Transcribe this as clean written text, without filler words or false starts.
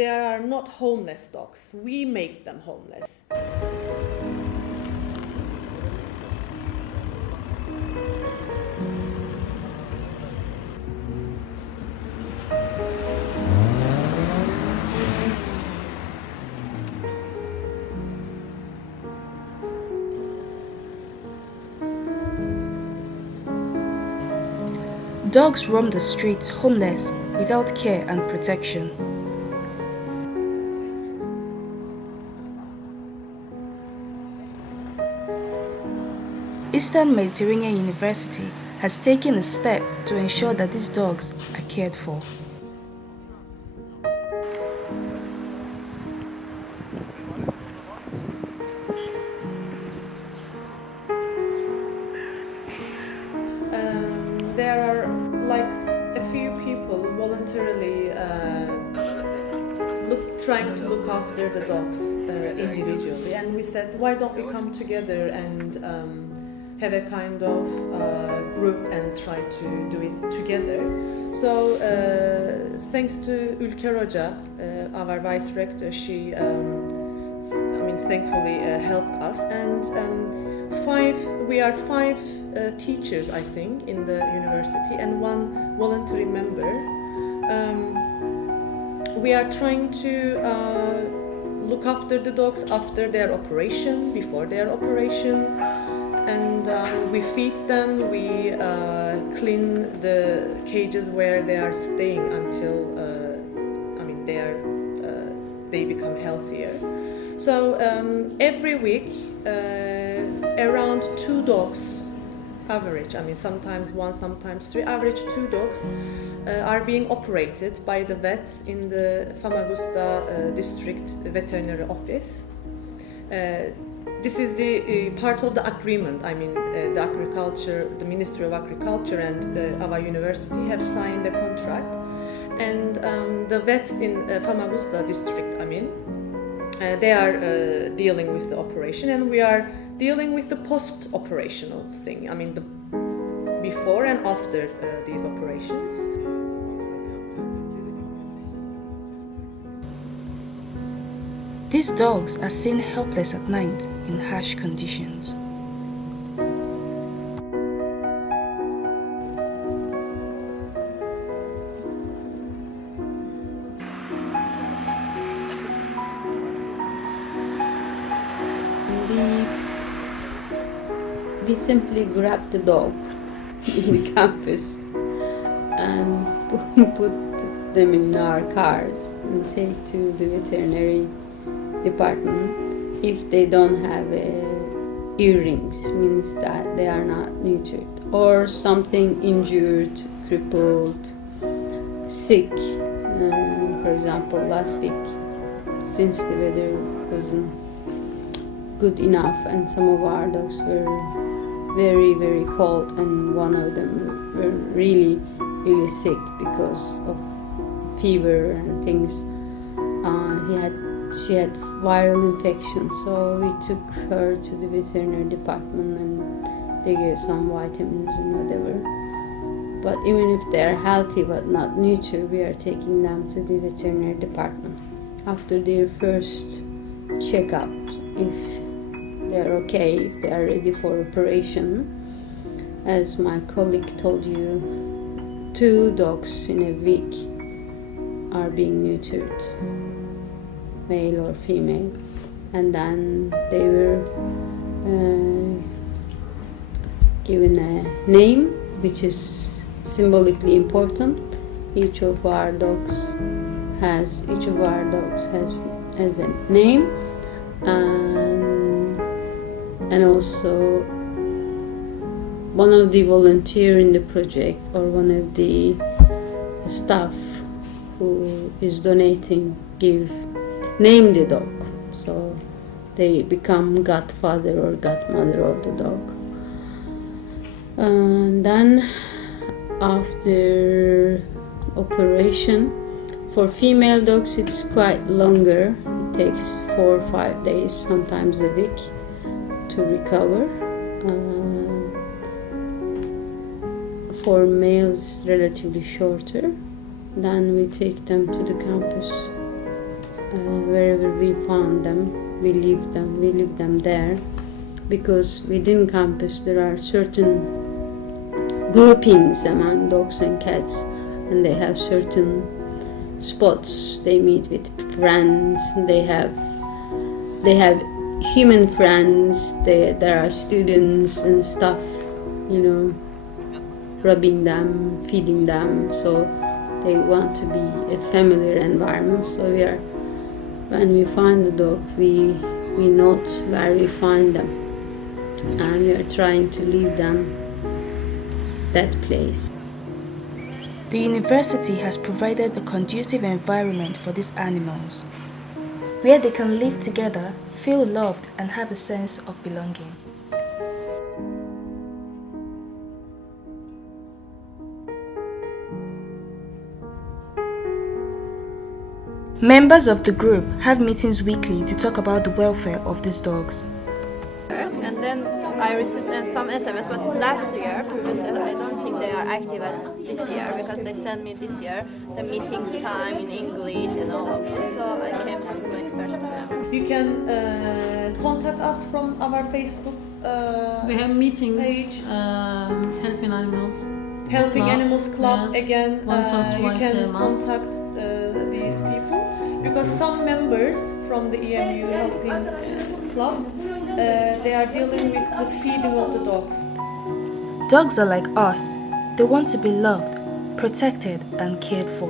there are not homeless dogs. We make them homeless. Dogs roam the streets homeless, without care and protection. Eastern Mediterranean University has taken a step to ensure that these dogs are cared for. There are like a few people voluntarily trying to look after the dogs individually, and we said, why don't we come together and have a kind of group and try to do it together. So thanks to Ülker Hoca, our vice rector, she thankfully helped us, and we are five teachers, I think, in the university, and one voluntary member. We are trying to look after the dogs after their operation, before their operation, and we feed them, we clean the cages where they are staying until they become healthier. So every week around 2 dogs average, sometimes 1, sometimes 3, average 2 dogs are being operated by the vets in the Famagusta district veterinary office. This is the part of the agreement. The Ministry of Agriculture and our university have signed a contract, and the vets in Famagusta district, they are dealing with the operation, and we are dealing with the post-operational thing. The before and after these operations. These dogs are seen helpless at night in harsh conditions. We simply grab the dog in the campus and put them in our cars and take to the veterinary department. If they don't have earrings, means that they are not neutered, or something injured, crippled, sick. For example, last week, since the weather wasn't good enough and some of our dogs were very, very cold, and one of them were really, really sick because of fever and things. She had viral infection, so we took her to the veterinary department and they gave some vitamins and whatever. But even if they're healthy but not neutered, we are taking them to the veterinary department after their first checkup, if they're okay, if they are ready for operation. As my colleague told you, 2 dogs in a week are being neutered, male or female, and then they were given a name, which is symbolically important. Each of our dogs has a name, and also one of the volunteers in the project, or one of the staff who is donating, name the dog, so they become godfather or godmother of the dog. And then after operation, for female dogs it's quite longer. It takes 4 or 5 days, sometimes a week, to recover. For males, relatively shorter. Then we take them to the campus wherever we found them, we leave them there, because within campus there are certain groupings among dogs and cats, and they have certain spots. They meet with friends. They have human friends. There are students and stuff, rubbing them, feeding them. So they want to be a familiar environment. So when we find the dog, we note where we find them, and we are trying to leave them that place. The university has provided a conducive environment for these animals, where they can live together, feel loved, and have a sense of belonging. Members of the group have meetings weekly to talk about the welfare of these dogs. And then I received some SMS, but previous year, I don't think they are active as this year, because they sent me this year the meetings time in English and all of this, so I came. This is my first time. You can contact us from our Facebook We have meetings, page. helping animals. Helping Club, Animals Club. yes. Again, Once or you twice can a month. contact these people, because some members from the EMU Helping Club, they are dealing with the feeding of the dogs. Dogs are like us. They want to be loved, protected, and cared for.